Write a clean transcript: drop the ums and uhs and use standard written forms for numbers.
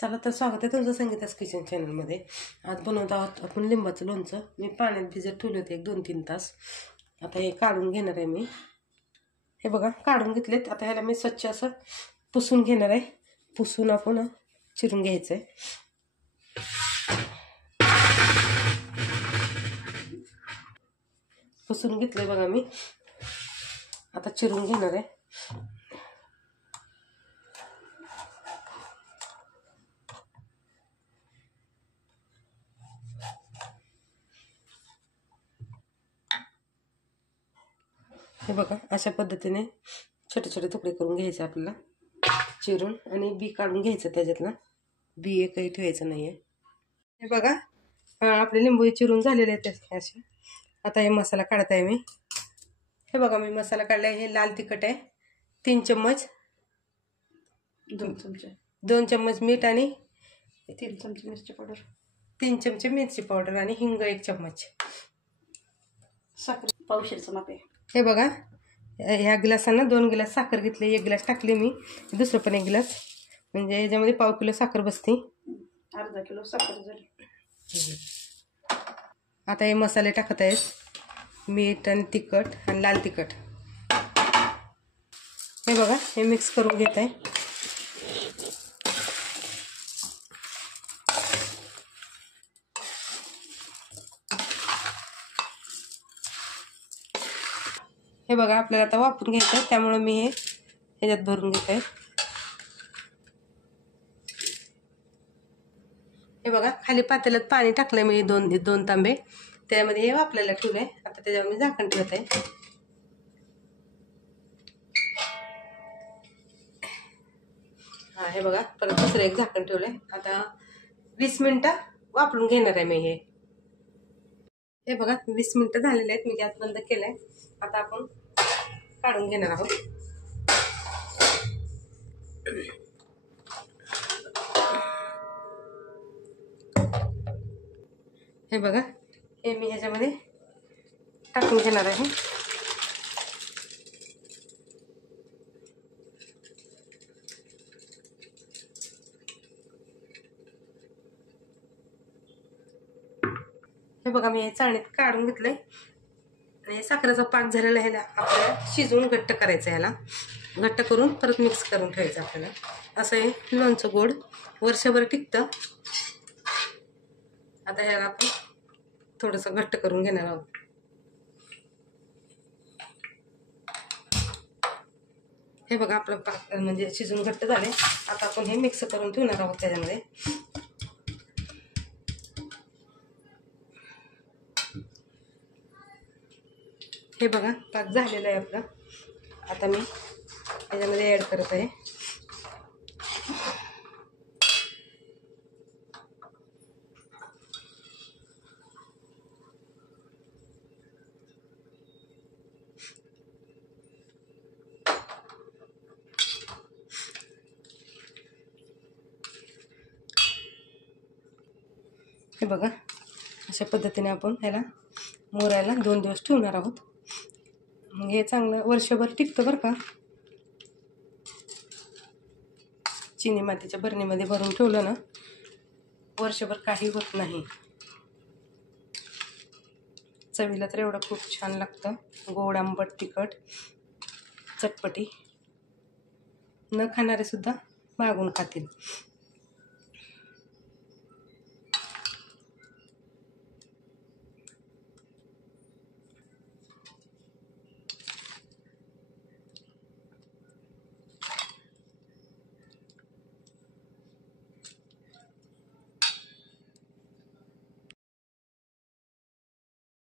चला तर स्वागत आहे तुमचं संगीता's किचन चॅनलमध्ये। आज बनवत आहोत आपण लिंबाचं लोणचं। मी पाण्यात भिजत ठेवले होते 2-3 तास। आता हे काढून घेणार आहे मी। हे बघा काढून घेतलेत। आता ह्याला मी स्वच्छ असं पुसून घेणार आहे। पुसून आपण चिरून घ्यायचं आहे। पुसून घेतलंय बघा मी। आता चिरून घेणार आहे। हे बघा अशा पद्धतीने छोटे छोटे तुकडे करून घ्यायचे आपल्याला चिरून, आणि बी काढून घ्यायचं त्याच्यातला। बी एकही ठेवायचं नाहीये। हे बघा आपले लिंबू चिरून झालेले आहेत असे। आता हे मसाला काढताय मी। हे बघा मी मसाला काढलाय। हे लाल तिखट आहे 3 चम्मच, 2 चम्मच मीठ आणि 3 चमचे मिरची पावडर, 3 चमचे मिरची पावडर आणि हिंग 1 चम्मच। साखर पावशेरचं माप आहे। हे बघा ह्या ग्लासानं 2 ग्लास साखर घेतली। 1 ग्लास टाकले मी, दुसरं पण 1 ग्लास, म्हणजे याच्यामध्ये पाव किलो साखर बसते। अर्धा किलो साखर झाली। आता हे मसाले टाकत आहेत, मीठ आणि तिखट आणि लाल तिखट। हे बघा हे मिक्स करून घेत आहे। हे बघा आपल्याला आता वापरून घ्यायचं आहे, त्यामुळे मी हे ह्याच्यात भरून घेत आहे। हे बघा खाली पातेल्यात पाणी टाकलंय मी 2 तांबे, त्यामध्ये हे वापरायला ठेवलंय। आता त्याच्यावर मी झाकण ठेवत आहे। हे बघा परत दुसरं एक झाकण ठेवलंय। आता 20 मिनिटं वापरून घेणार आहे मी हे। हे बघा 20 मिनिटं झालेले आहेत। मी गॅस बंद केलाय। आता आपण काढून घेणार आहोत। हे बघा हे मी ह्याच्यामध्ये टाकून घेणार आहे। हे बघा मी हे चाळणीत काढून घेतलंय, आणि साखरेचा पाक झालेला आहे। आपल्याला शिजवून घट्ट करायचं, ह्याला घट्ट करून परत मिक्स करून ठेवायचं आपल्याला। असं हे लोणचं गोड वर्षभर टिकतं। आता ह्याला आपण थोडंसं घट्ट करून घेणार आहोत। हे बघा आपलं पाक म्हणजे शिजून घट्ट झाले। आता आपण हे मिक्स करून ठेवणार आहोत त्याच्यामध्ये। हे बघा पाक झालेला आहे आपला। आता मी त्याच्यामध्ये ऍड करत आहे। हे बघा अशा पद्धतीने आपण ह्याला मुरायला 2 दिवस ठेवणार आहोत। मग हे चांगलं वर्षभर टिकतं बरं का। चिनी मातीच्या बरणीमध्ये भरून ठेवलं ना, वर्षभर काही होत नाही। चवीला तर एवढं खूप छान लागतं, गोड आंबट तिखट चटपटी। न खाणारे सुद्धा मागून खातील।